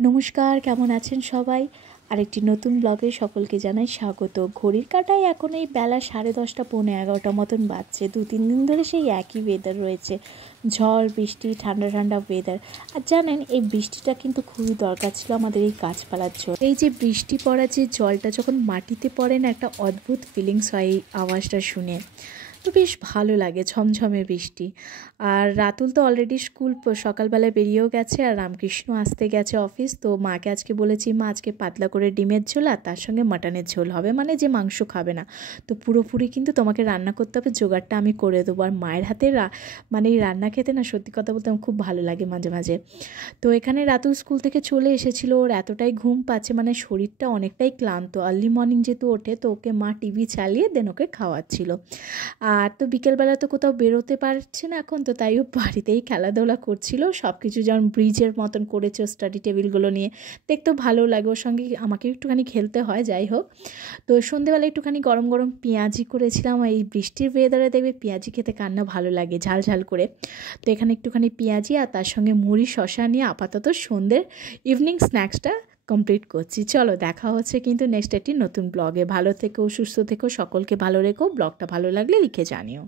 নমস্কার, কেমন আছেন সবাই? আরেকটি নতুন ব্লগে সকলকে জানাই স্বাগত। ঘড়ির কাঁটায় এখন এই বেলা 10:30 পৌনে 11টা মতন বাজছে। 2-3 দিন ধরে সেই একই ওয়েদার রয়েছে, ঝড় বৃষ্টি, ঠান্ডা ঠান্ডা ওয়েদার। আর জানেন, এই বৃষ্টিটা কিন্তু খুবই দরকার ছিল আমাদের এই গাছপালার জন্য। এই যে বৃষ্টি পড়া, যে জলটা যখন মাটিতে পড়ে না, একটা অদ্ভুত ফিলিংস হয় এই আওয়াজটা শুনে। তো বেশ ভালো লাগে, ঝমঝমে বৃষ্টি। আর রাতুল তো অলরেডি স্কুল সকালবেলায় বেরিয়েও গেছে, আর রামকৃষ্ণ আসতে গেছে অফিস। তো মাকে আজকে বলেছি, মা আজকে পাতলা করে ডিমের ঝোল আর তার সঙ্গে মাটনের ঝোল হবে, মানে যে মাংস খাবে না। তো পুরোপুরি কিন্তু তোমাকে রান্না করতে হবে, জোগাড়টা আমি করে দেবো। আর মায়ের হাতে মানে এই রান্না খেতে না, সত্যি কথা বলতে আমার খুব ভালো লাগে মাঝে মাঝে। তো এখানে রাতুল স্কুল থেকে চলে এসেছিলো, ওর এতটাই ঘুম পাচ্ছে, মানে শরীরটা অনেকটাই ক্লান্ত। আর্লি মর্নিং যেহেতু ওঠে, তো ওকে মা টিভি চালিয়ে দেন ওকে খাওয়াচ্ছিল। আর তো বিকেলবেলা তো কোথাও বেরোতে পারছে না এখন, তো তাই ও বাড়িতেই খেলাধুলা করছিল। সব কিছু যেমন ব্রিজের মতন করেছে স্টাডি টেবিলগুলো নিয়ে, দেখতেও ভালো লাগে। ওর সঙ্গে আমাকে একটুখানি খেলতে হয়, যাই হোক। তো সন্ধ্যেবেলা একটুখানি গরম গরম পেঁয়াজি করেছিলাম। এই বৃষ্টির ওয়েদারে দেখবে পেঁয়াজি খেতে কান্না ভালো লাগে, ঝাল ঝাল করে। তো এখানে একটুখানি পেঁয়াজি আর তার সঙ্গে মুড়ি শশা নিয়ে আপাতত সন্ধ্যের ইভিনিং স্ন্যাক্সটা কমপ্লিট করছি। চলো, দেখা হচ্ছে কিন্তু নেক্সট একটি নতুন ব্লগে। ভালো থেকো, সুস্থ থেকো, সকলকে ভালো রেখো। ব্লগটা ভালো লাগলে লিখে জানিও।